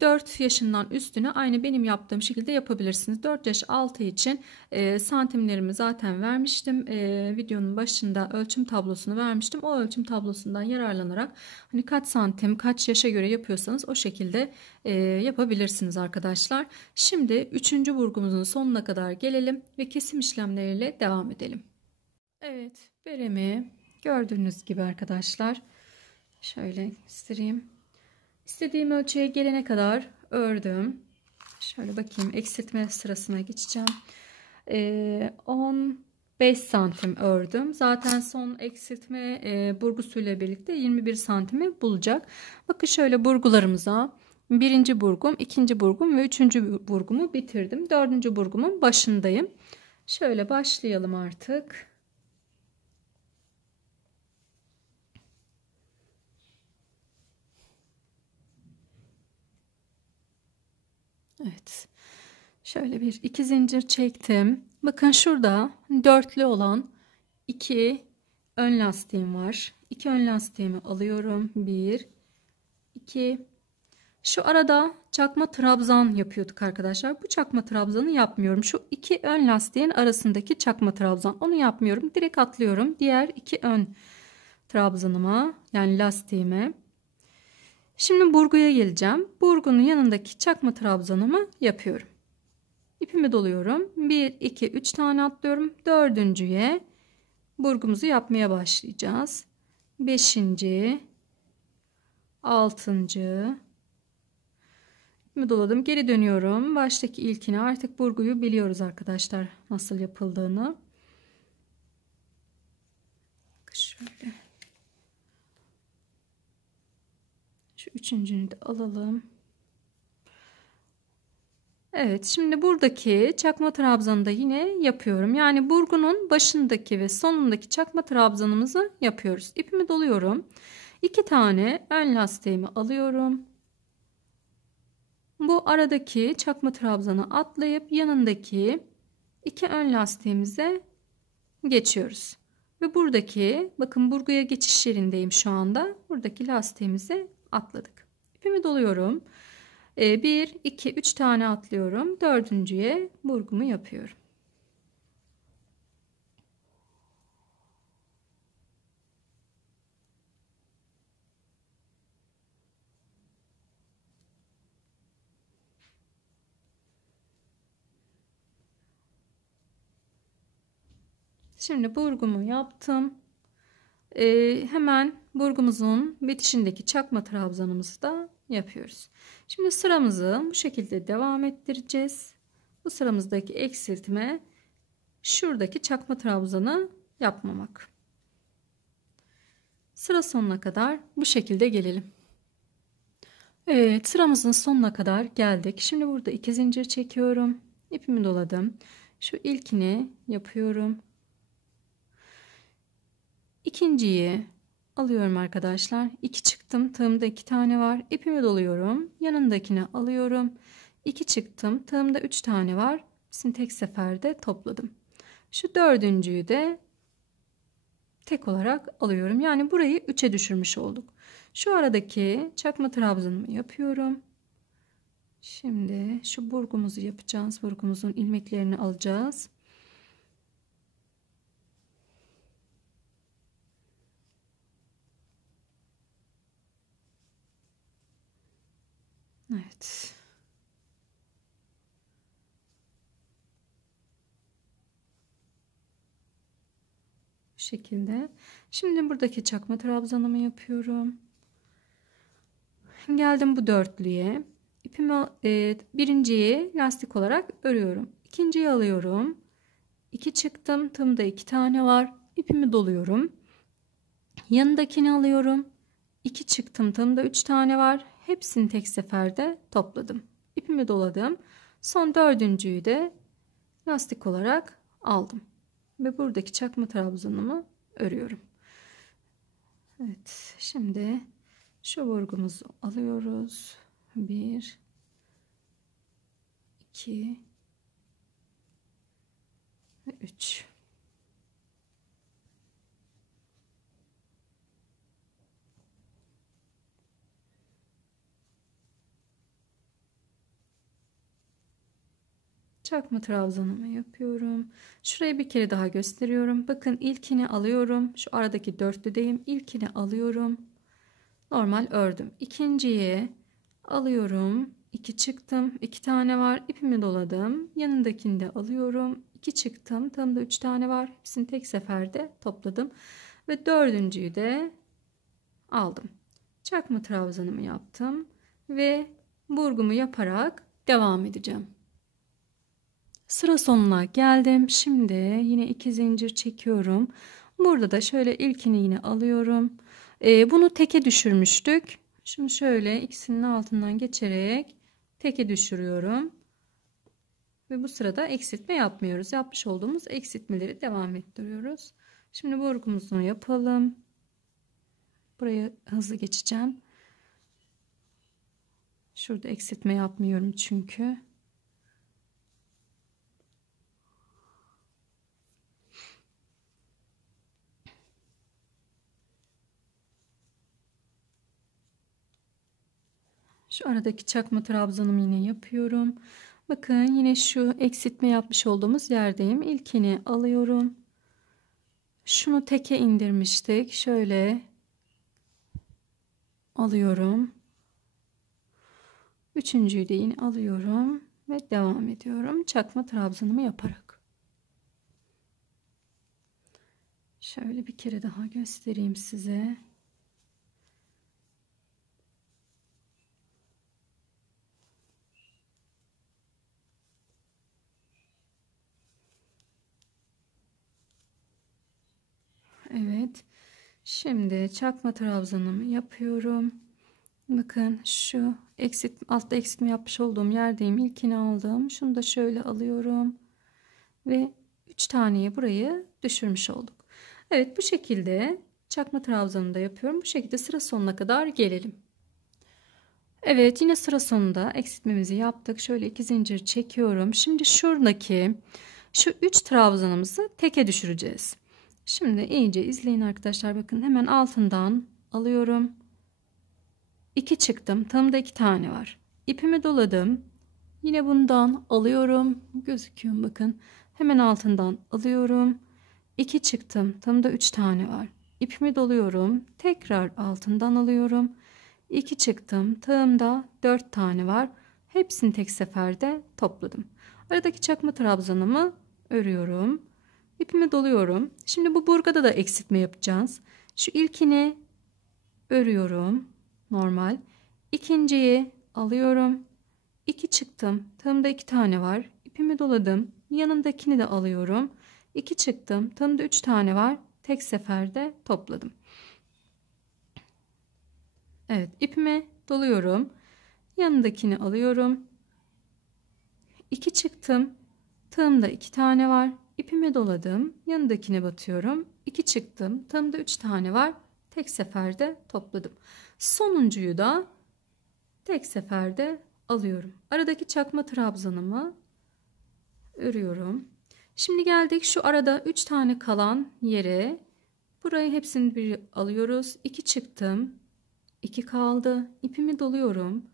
4 yaşından üstüne aynı benim yaptığım şekilde yapabilirsiniz. 4 yaş altı için santimlerimi zaten vermiştim. Videonun başında ölçüm tablosunu vermiştim. O ölçüm tablosundan yararlanarak hani kaç santim kaç yaşa göre yapıyorsanız o şekilde yapabilirsiniz arkadaşlar. Şimdi 3. burgumuzun sonuna kadar gelelim ve kesim işlemleriyle devam edelim. Evet, beremi gördüğünüz gibi arkadaşlar şöyle göstereyim. İstediğim ölçüye gelene kadar ördüm. Şöyle bakayım, eksiltme sırasına geçeceğim. 15 santim ördüm. Zaten son eksiltme burgusuyla birlikte 21 santimi bulacak. Bakın şöyle burgularımıza 1. burgum, 2. burgum ve 3. burgumu bitirdim. 4. burgumun başındayım. Şöyle başlayalım artık. Evet. Şöyle bir 2 zincir çektim. Bakın şurada dörtlü olan 2 ön lastiğim var. 2 ön lastiğimi alıyorum. 1 2. Şu arada çakma trabzan yapıyorduk arkadaşlar. Bu çakma trabzanı yapmıyorum. Şu 2 ön lastiğin arasındaki çakma trabzan. Onu yapmıyorum. Direkt atlıyorum. Diğer 2 ön trabzanıma, yani lastiğime. Şimdi burguya geleceğim. Burgunun yanındaki çakma trabzanımı yapıyorum. İpimi doluyorum. 1 2 3 tane atlıyorum. 4.'ye burgumuzu yapmaya başlayacağız. 5. 6. İpimi doladım. Geri dönüyorum. Baştaki ilkine artık burguyu biliyoruz arkadaşlar nasıl yapıldığını. Şöyle. Şu üçüncünü de alalım. Evet, şimdi buradaki çakma trabzanı da yine yapıyorum. Yani burgunun başındaki ve sonundaki çakma trabzanımızı yapıyoruz. İpimi doluyorum. 2 tane ön lastiğimi alıyorum. Bu aradaki çakma trabzanı atlayıp yanındaki 2 ön lastiğimize geçiyoruz. Ve buradaki, bakın burguya geçiş yerindeyim şu anda. Buradaki lastiğimizi atladık. İpimi doluyorum. 1, 2, 3 tane atlıyorum. Dördüncüye burgumu yapıyorum. Şimdi burgumu yaptım. Hemen burgumuzun bitişindeki çakma trabzanımızı da yapıyoruz. Şimdi sıramızı bu şekilde devam ettireceğiz. Bu sıramızdaki eksiltme şuradaki çakma trabzanı yapmamak. Sıra sonuna kadar bu şekilde gelelim. Evet, sıramızın sonuna kadar geldik. Şimdi burada 2 zincir çekiyorum. İpimi doladım. Şu ilkini yapıyorum. İkinciyi alıyorum arkadaşlar. 2 çıktım. Tığımda 2 tane var. İpimi doluyorum. Yanındakini alıyorum. 2 çıktım. Tığımda 3 tane var. Hepsini tek seferde topladım. Şu dördüncüyü de tek olarak alıyorum. Yani burayı 3'e düşürmüş olduk. Şu aradaki çakma trabzanımı yapıyorum. Şimdi şu burgumuzu yapacağız. Burgumuzun ilmeklerini alacağız. Evet. Bu şekilde. Şimdi buradaki çakma trabzanımı yapıyorum. Geldim bu dörtlüye. İpimi birinciyi lastik olarak örüyorum. İkinciyi alıyorum. 2 çıktım. Tığımda 2 tane var. İpimi doluyorum. Yanındakini alıyorum. 2 çıktım. Tığımda 3 tane var. Hepsini tek seferde topladım. İpimi doladım. Son dördüncüyü de lastik olarak aldım. Ve buradaki çakma trabzanımı örüyorum. Evet. Şimdi şu burgumuzu alıyoruz. 1, 2 ve 3. Çakma trabzanımı yapıyorum. Şurayı bir kere daha gösteriyorum. Bakın ilkini alıyorum. Şu aradaki dörtlüdeyim. İlkini alıyorum. Normal ördüm. İkinciyi alıyorum. 2 çıktım. 2 tane var. İpimi doladım. Yanındakini de alıyorum. 2 çıktım. Tam da 3 tane var. Hepsini tek seferde topladım. Ve dördüncüyü de aldım. Çakma trabzanımı yaptım. Ve burgumu yaparak devam edeceğim. Sıra sonuna geldim. Şimdi yine 2 zincir çekiyorum. Burada da şöyle ilkini yine alıyorum. Bunu teke düşürmüştük. Şimdi şöyle ikisinin altından geçerek teke düşürüyorum. Ve bu sırada eksiltme yapmıyoruz. Yapmış olduğumuz eksiltmeleri devam ettiriyoruz. Şimdi burgumuzu yapalım. Buraya hızlı geçeceğim. Şurada eksiltme yapmıyorum çünkü. Şu aradaki çakma trabzanımı yine yapıyorum. Bakın yine şu eksiltme yapmış olduğumuz yerdeyim. İlkini alıyorum. Şunu teke indirmiştik. Şöyle alıyorum. Üçüncüyü de yine alıyorum ve devam ediyorum. Çakma trabzanımı yaparak. Şöyle bir kere daha göstereyim size. Evet. Şimdi çakma trabzanımı yapıyorum. Bakın şu altta eksiltme yapmış olduğum yerdeyim. İlkini aldım. Şunu da şöyle alıyorum. Ve 3 taneyi burayı düşürmüş olduk. Evet, bu şekilde çakma trabzanını da yapıyorum. Bu şekilde sıra sonuna kadar gelelim. Evet, yine sıra sonunda eksiltmemizi yaptık. Şöyle 2 zincir çekiyorum. Şimdi şuradaki şu 3 trabzanımızı teke düşüreceğiz. Şimdi iyice izleyin arkadaşlar. Bakın hemen altından alıyorum. 2 çıktım. Tığımda 2 tane var. İpimi doladım. Yine bundan alıyorum. Gözüküyor bakın. Hemen altından alıyorum. 2 çıktım. Tığımda 3 tane var. İpimi doluyorum. Tekrar altından alıyorum. 2 çıktım. Tığımda 4 tane var. Hepsini tek seferde topladım. Aradaki çakma trabzanımı örüyorum. İpimi doluyorum. Şimdi bu burgada da eksiltme yapacağız. Şu ilkini örüyorum. Normal. İkinciyi alıyorum. 2 çıktım. Tığımda 2 tane var. İpimi doladım. Yanındakini de alıyorum. 2 çıktım. Tığımda 3 tane var. Tek seferde topladım. Evet, ipimi doluyorum. Yanındakini alıyorum. 2 çıktım. Tığımda 2 tane var. İpimi doladım. Yanındakine batıyorum. 2 çıktım. Tığımda 3 tane var. Tek seferde topladım. Sonuncuyu da tek seferde alıyorum. Aradaki çakma trabzanımı örüyorum. Şimdi geldik şu arada 3 tane kalan yere. Burayı hepsini bir alıyoruz. 2 çıktım. 2 kaldı. İpimi doluyorum.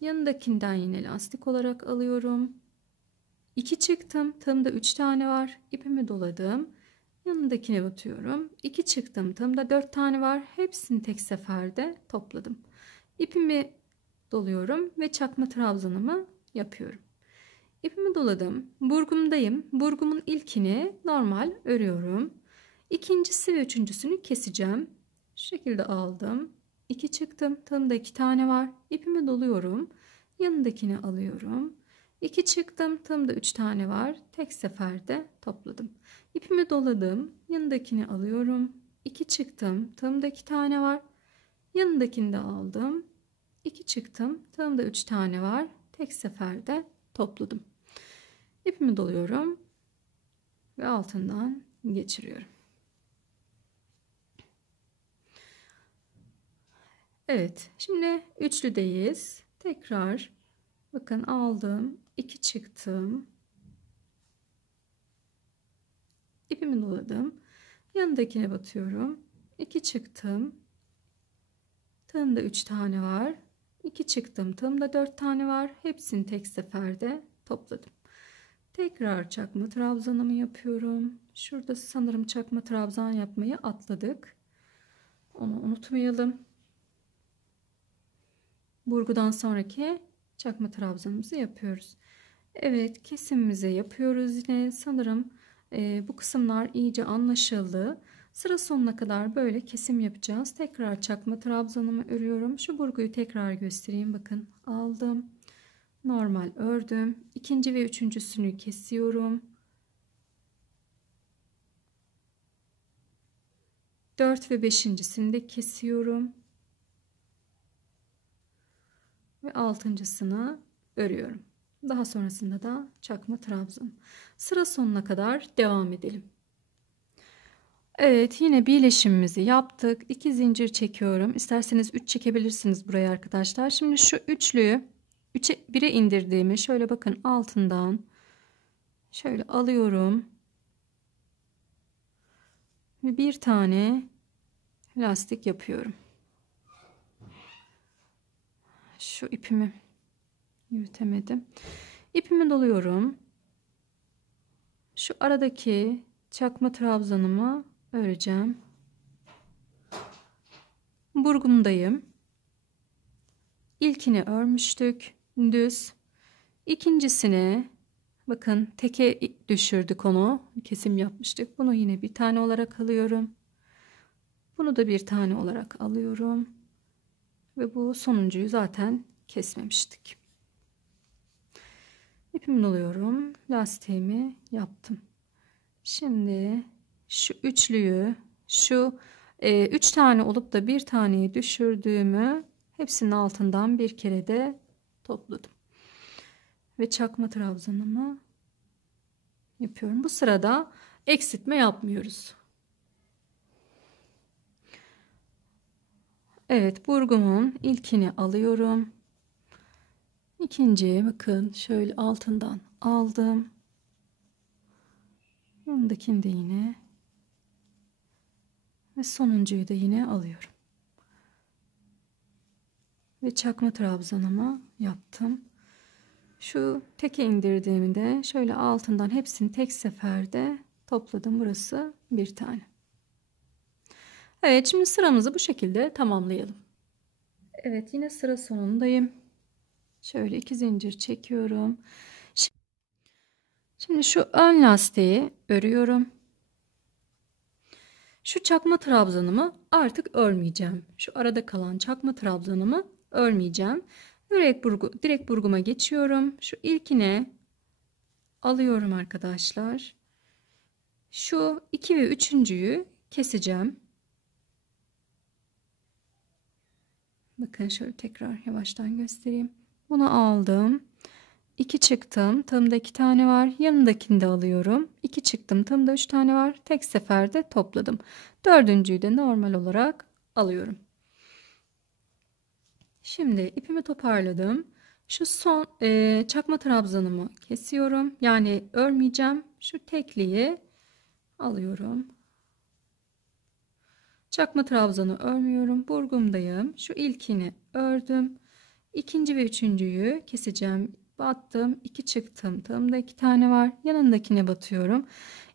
Yanındakinden yine lastik olarak alıyorum. 2 çıktım. Tığımda 3 tane var. İpimi doladım. Yanındakine batıyorum. 2 çıktım. Tığımda 4 tane var. Hepsini tek seferde topladım. İpimi doluyorum ve çakma trabzanımı yapıyorum. İpimi doladım. Burgumdayım. Burgumun ilkini normal örüyorum. İkincisi ve üçüncüsünü keseceğim. Şu şekilde aldım. 2 çıktım. Tığımda 2 tane var. İpimi doluyorum. Yanındakini alıyorum. 2 çıktım. Tığımda 3 tane var. Tek seferde topladım. İpimi doladım. Yanındakini alıyorum. 2 çıktım. Tığımda 2 tane var. Yanındakini de aldım. 2 çıktım. Tığımda 3 tane var. Tek seferde topladım. İpimi doluyorum ve altından geçiriyorum. Evet, şimdi üçlüdeyiz. Tekrar bakın aldım. 2 çıktım. İpimi doladım. Yanındakine batıyorum. 2 çıktım. Tığımda 3 tane var. 2 çıktım. Tığımda 4 tane var. Hepsini tek seferde topladım. Tekrar çakma trabzanımı yapıyorum. Şurada sanırım çakma trabzan yapmayı atladık. Onu unutmayalım. Burgudan sonraki çakma trabzanımızı yapıyoruz. Evet, kesimimizi yapıyoruz yine. Sanırım bu kısımlar iyice anlaşıldı. Sıra sonuna kadar böyle kesim yapacağız. Tekrar çakma trabzanımı örüyorum. Şu burguyu tekrar göstereyim. Bakın aldım. Normal ördüm. İkinci ve üçüncüsünü kesiyorum. 4 ve beşincisini de kesiyorum. Ve altıncısını örüyorum. Daha sonrasında da çakma trabzan. Sıra sonuna kadar devam edelim. Evet, yine birleşimimizi yaptık. 2 zincir çekiyorum. İsterseniz 3 çekebilirsiniz buraya arkadaşlar. Şimdi şu üçlüyü 1'e indirdiğimi şöyle bakın altından şöyle alıyorum. Ve bir tane lastik yapıyorum. Şu ipimi yürütemedim. İpimi doluyorum. Şu aradaki çakma trabzanımı öreceğim. Burgumdayım. İlkini örmüştük. Düz. İkincisini bakın teke düşürdük onu. Kesim yapmıştık. Bunu yine bir tane olarak alıyorum. Bunu da bir tane olarak alıyorum. Ve bu sonuncuyu zaten kesmemiştik. İpimi doluyorum. Lastiğimi yaptım. Şimdi şu üçlüyü şu 3 tane olup da bir taneyi düşürdüğümü hepsinin altından bir kere de topladım. Ve çakma trabzanımı yapıyorum. Bu sırada eksiltme yapmıyoruz. Evet, burgumun ilkini alıyorum. İkinciye bakın şöyle altından aldım. Yanındakini de yine ve sonuncuyu da yine alıyorum. Ve çakma trabzanımı yaptım. Şu teke indirdiğimi de şöyle altından hepsini tek seferde topladım. Burası bir tane. Evet, şimdi sıramızı bu şekilde tamamlayalım. Evet, yine sıra sonundayım. Şöyle 2 zincir çekiyorum. Şimdi şu ön lastiği örüyorum. Şu çakma trabzanımı artık örmeyeceğim. Şu arada kalan çakma trabzanımı örmeyeceğim. Direkt burguma geçiyorum. Şu ilkine alıyorum arkadaşlar. Şu 2 ve 3.'yü keseceğim. Bakın şöyle tekrar yavaştan göstereyim. Bunu aldım. 2 çıktım. Tığımda 2 tane var. Yanındakini de alıyorum. 2 çıktım. Tığımda 3 tane var. Tek seferde topladım. 4.'yü de normal olarak alıyorum. Şimdi ipimi toparladım. Şu son çakma trabzanımı kesiyorum. Yani örmeyeceğim. Şu tekliği alıyorum. Çakma trabzanı örmüyorum. Burgumdayım. Şu ilkini ördüm. İkinci ve 3.'yü keseceğim. Battım. 2 çıktım. Tığımda 2 tane var. Yanındakine batıyorum.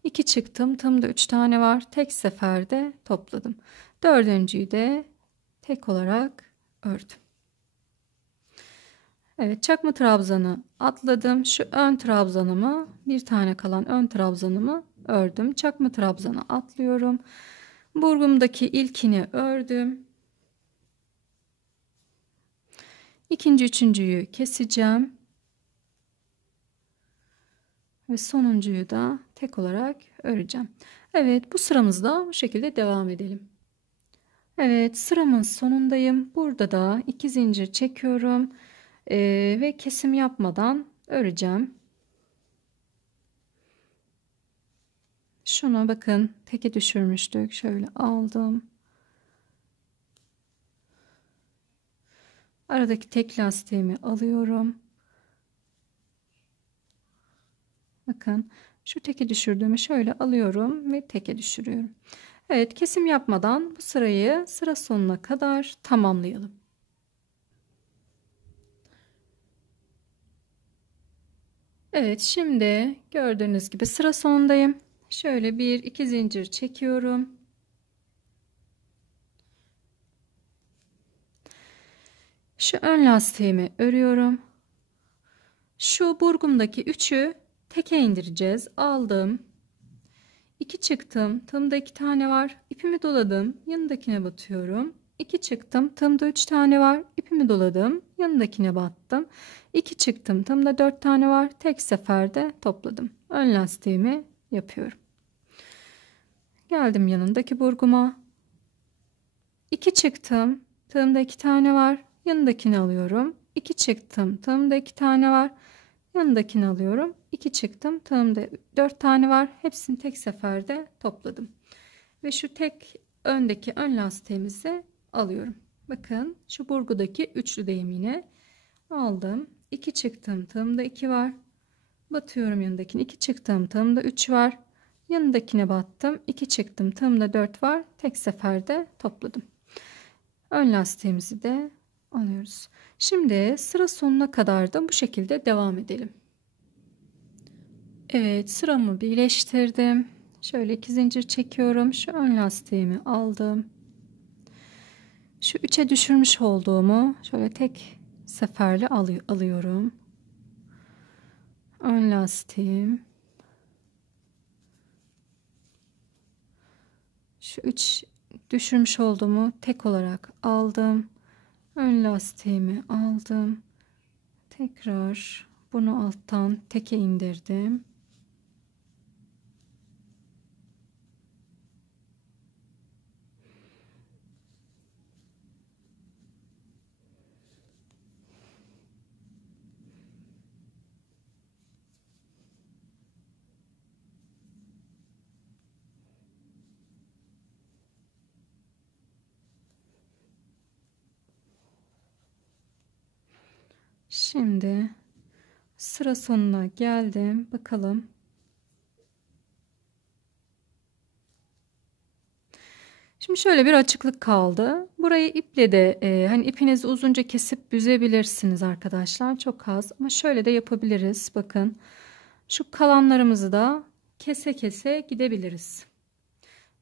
2 çıktım. Tığımda 3 tane var. Tek seferde topladım. 4.'yü de tek olarak ördüm. Evet, çakma trabzanı atladım. Şu ön trabzanımı, bir tane kalan ön trabzanımı ördüm. Çakma trabzanı atlıyorum. Burgumdaki ilkini ördüm. İkinci, 3.'yü keseceğim. Ve sonuncuyu da tek olarak öreceğim. Evet, bu sıramızda bu şekilde devam edelim. Evet, sıramın sonundayım. Burada da 2 zincir çekiyorum. Ve kesim yapmadan öreceğim. Şunu bakın teke düşürmüştük. Şöyle aldım. Aradaki tek lastiğimi alıyorum. Bakın şu teke düşürdüğümü şöyle alıyorum ve teke düşürüyorum. Evet, kesim yapmadan bu sırayı sıra sonuna kadar tamamlayalım. Evet, şimdi gördüğünüz gibi sıra sonundayım. Şöyle 1-2 zincir çekiyorum. Şu ön lastiğimi örüyorum. Şu burgumdaki 3'ü teke indireceğiz. Aldım. 2 çıktım. Tığımda 2 tane var. İpimi doladım. Yanındakine batıyorum. 2 çıktım. Tığımda 3 tane var. İpimi doladım. Yanındakine battım. 2 çıktım. Tığımda 4 tane var. Tek seferde topladım. Ön lastiğimi yapıyorum. Geldim yanındaki burguma. 2 çıktım. Tığımda 2 tane var. Yanındakini alıyorum. 2 çıktım. Tığımda 2 tane var. Yanındakini alıyorum. 2 çıktım. Tığımda 4 tane var. Hepsini tek seferde topladım. Ve şu tek öndeki ön lastiğimizi alıyorum. Bakın şu burgudaki üçlüdeyim yine. Aldım. 2 çıktım. Tığımda 2 var. Batıyorum yanındakine. 2 çıktım. Tığımda 3 var. Yanındakine battım. 2 çıktım. Tığımda 4 var. Tek seferde topladım. Ön lastiğimizi de alıyoruz. Şimdi sıra sonuna kadar da bu şekilde devam edelim. Evet, sıramı birleştirdim. Şöyle 2 zincir çekiyorum. Şu ön lastiğimi aldım. Şu 3'e düşürmüş olduğumu şöyle tek seferle alıyorum. Ön lastiğim. Şu 3 düşürmüş olduğumu tek olarak aldım. Ön lastiğimi aldım. Tekrar bunu alttan teke indirdim. Şimdi sıra sonuna geldim. Bakalım. Şimdi şöyle bir açıklık kaldı. Burayı iple de hani ipinizi uzunca kesip büzebilirsiniz arkadaşlar. Çok az ama şöyle de yapabiliriz. Bakın şu kalanlarımızı da kese kese gidebiliriz.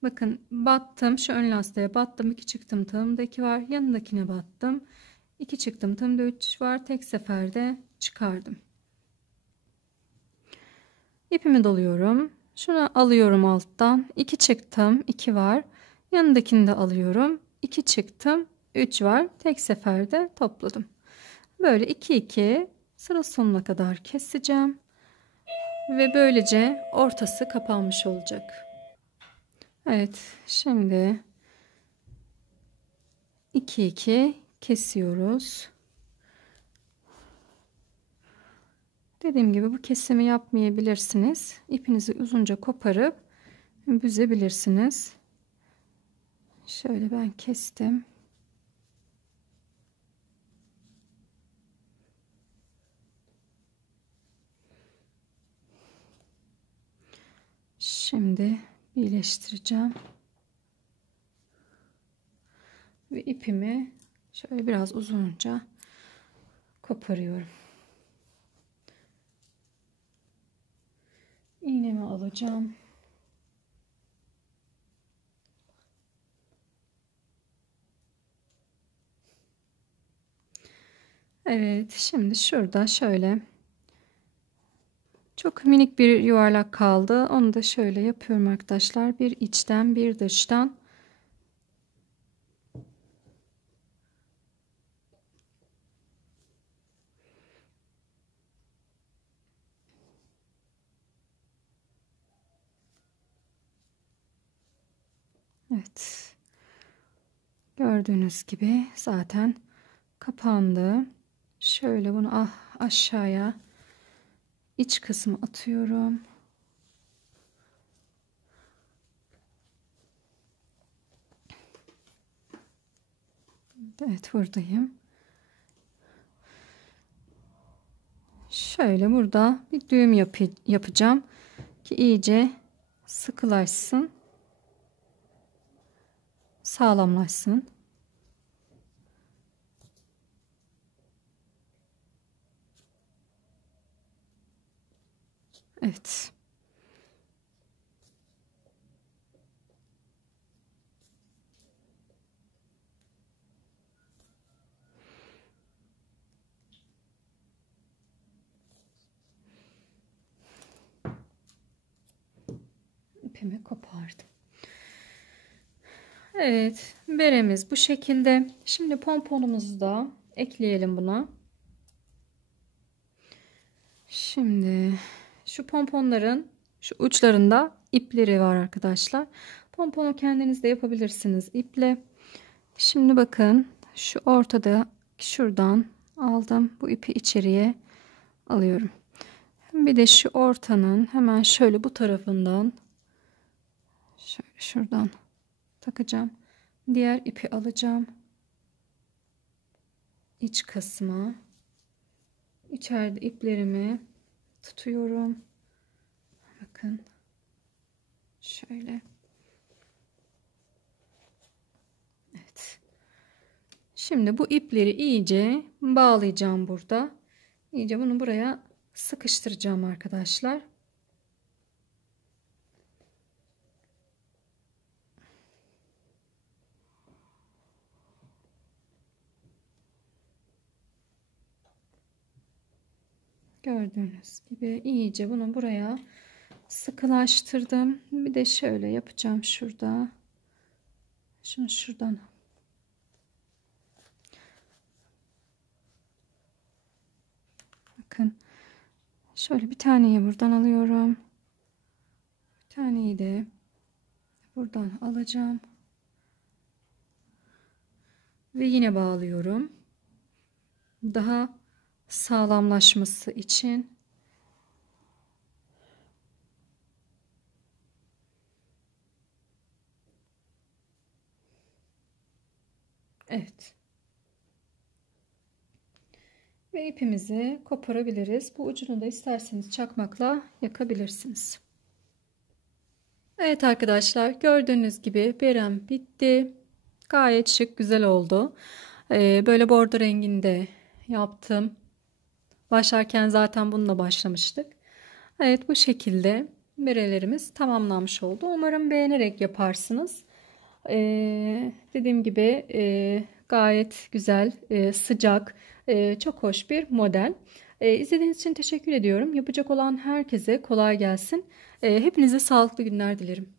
Bakın battım, şu ön lastiğe battım, 2 çıktım, tığımda 2 var, yanındakine battım, 2 çıktım, tığımda 3 var, tek seferde çıkardım. İpimi doluyorum, şunu alıyorum alttan, 2 çıktım, 2 var, yanındakini de alıyorum, 2 çıktım, 3 var, tek seferde topladım. Böyle 2 2 sıra sonuna kadar keseceğim ve böylece ortası kapanmış olacak. Evet, şimdi 2 2 kesiyoruz. Dediğim gibi bu kesimi yapmayabilirsiniz. İpinizi uzunca koparıp büzebilirsiniz. Şöyle ben kestim. Şimdi birleştireceğim. Ve ipimi şöyle biraz uzunca koparıyorum. İğnemi alacağım. Evet, şimdi şurada şöyle çok minik bir yuvarlak kaldı. Onu da şöyle yapıyorum arkadaşlar. Bir içten bir dıştan. Evet. Gördüğünüz gibi zaten kapandı. Şöyle bunu aşağıya iç kısmı atıyorum. Evet, buradayım. Şöyle burada bir düğüm yapacağım ki iyice sıkılaşsın, sağlamlaşsın. Evet. İpimi kopardım. Evet, beremiz bu şekilde. Şimdi pomponumuzu da ekleyelim buna. Şimdi şu pomponların şu uçlarında ipleri var arkadaşlar. Pomponu kendiniz de yapabilirsiniz iple. Şimdi bakın şu ortada şuradan aldım. Bu ipi içeriye alıyorum. Bir de şu ortanın hemen şöyle bu tarafından şöyle şuradan takacağım. Diğer ipi alacağım. İç kısmı. İçeride iplerimi tutuyorum. Bakın. Şöyle. Evet. Şimdi bu ipleri iyice bağlayacağım burada. İyice bunu buraya sıkıştıracağım arkadaşlar. Gördüğünüz gibi iyice bunu buraya sıkılaştırdım. Bir de şöyle yapacağım şurada. Şunu şuradan. Bakın. Şöyle bir taneyi buradan alıyorum. Bir taneyi de buradan alacağım. Ve yine bağlıyorum. Daha sağlamlaşması için. Evet. Ve Ve ipimizi koparabiliriz. Bu ucunu da isterseniz çakmakla yakabilirsiniz. Evet arkadaşlar, gördüğünüz gibi berem bitti. Gayet şık, güzel oldu. Böyle bordo renginde yaptım. Başlarken zaten bununla başlamıştık. Evet, bu şekilde berelerimiz tamamlanmış oldu. Umarım beğenerek yaparsınız. Dediğim gibi gayet güzel, sıcak, çok hoş bir model. İzlediğiniz için teşekkür ediyorum. Yapacak olan herkese kolay gelsin. Hepinize sağlıklı günler dilerim.